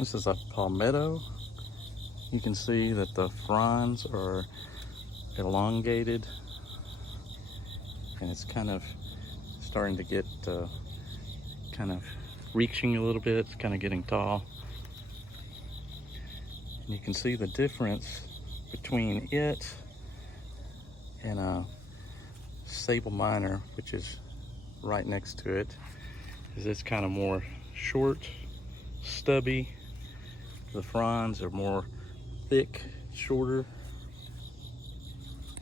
This is a palmetto. You can see that the fronds are elongated and it's kind of starting to get kind of reaching a little bit. It's kind of getting tall. And you can see the difference between it and a Sabal minor, which is right next to it, is it's kind of more short, stubby. The fronds are more thick, shorter.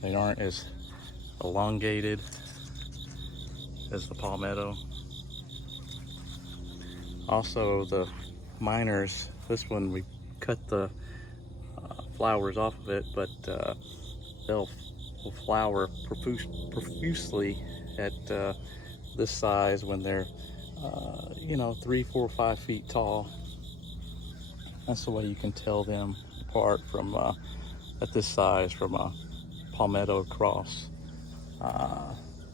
They aren't as elongated as the palmetto. Also, the minors, this one we cut the flowers off of it, but they'll flower profusely at this size when they're 3, 4, 5 feet tall. That's the way you can tell them apart from at this size from a palmetto cross.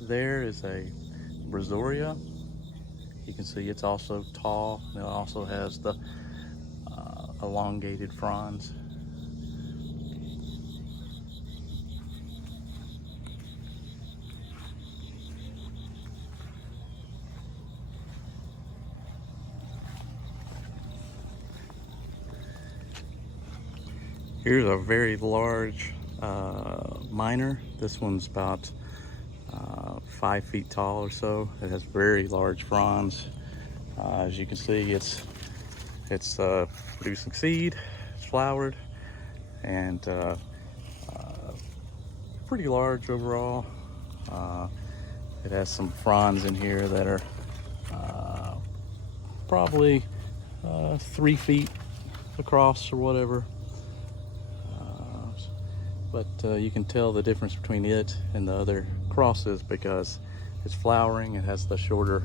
There is a brazoria. You can see it's also tall. It also has the elongated fronds. Here's a very large minor. This one's about 5 feet tall or so. It has very large fronds. As you can see, it's producing seed. It's flowered, and pretty large overall. It has some fronds in here that are probably 3 feet across or whatever. But you can tell the difference between it and the other crosses because it's flowering. It has the shorter,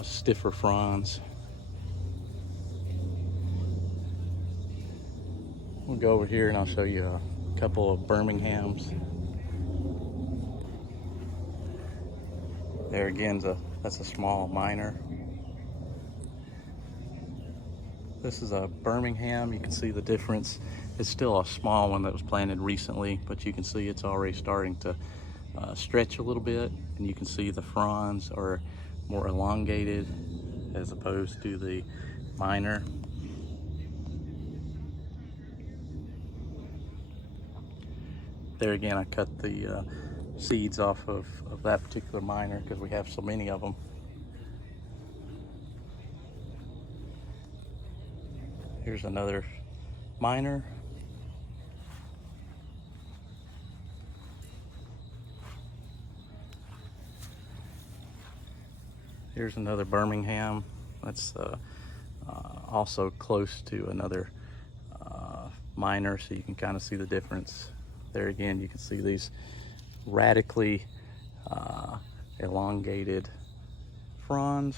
stiffer fronds. We'll go over here and I'll show you a couple of Birminghams. There again, that's a small minor. This is a Birmingham. You can see the difference. It's still a small one that was planted recently, but you can see it's already starting to stretch a little bit, and you can see the fronds are more elongated as opposed to the minor. There again, I cut the seeds off of that particular minor because we have so many of them. Here's another minor. Here's another Birmingham. That's also close to another minor, so you can kind of see the difference. There again, you can see these radically elongated fronds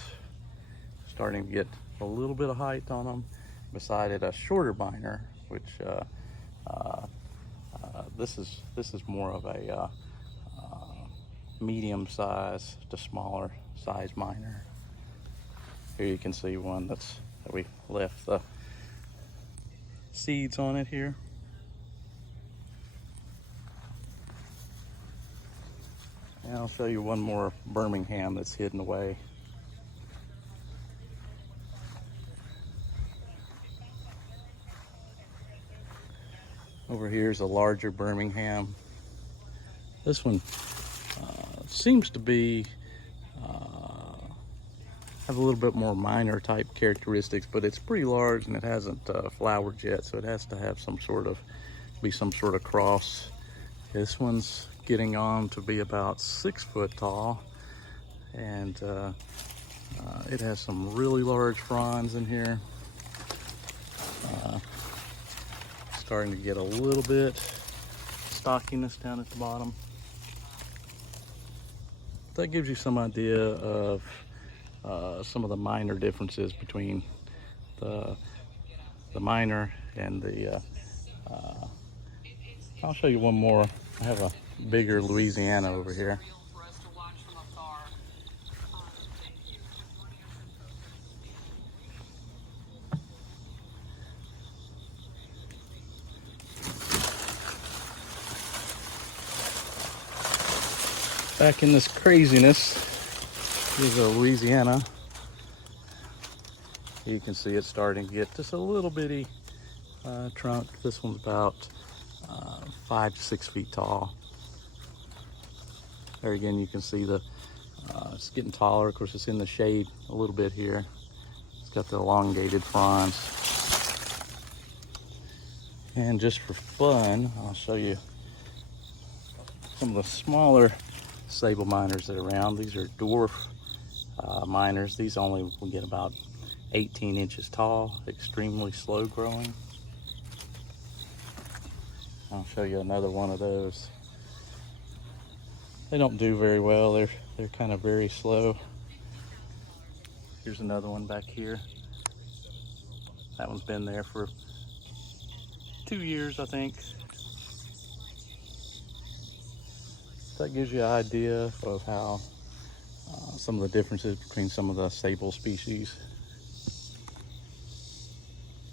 starting to get a little bit of height on them. Beside it, a shorter minor, which this is more of a medium size to smaller size minor. Here you can see one that we left the seeds on it here. And I'll show you one more Birmingham that's hidden away. Over here is a larger Birmingham. This one seems to be have a little bit more minor type characteristics, but it's pretty large and it hasn't flowered yet, so it has to have some sort of cross. This one's getting on to be about 6 foot tall, and it has some really large fronds in here. Starting to get a little bit stockiness down at the bottom. That gives you some idea of some of the minor differences between the minor and the I'll show you one more. I have a bigger Louisiana over here. Back in this craziness, here's a Louisiana. You can see it's starting to get just a little bitty trunk. This one's about 5 to 6 feet tall. There again, you can see it's getting taller. Of course, it's in the shade a little bit here. It's got the elongated fronds. And just for fun, I'll show you some of the smaller Sabal miners that are around. These are dwarf miners. These only will get about 18 inches tall, extremely slow growing. I'll show you another one of those. They don't do very well. They're kind of very slow. Here's another one back here. That one's been there for 2 years, I think. That gives you an idea of how some of the differences between some of the Sabal species.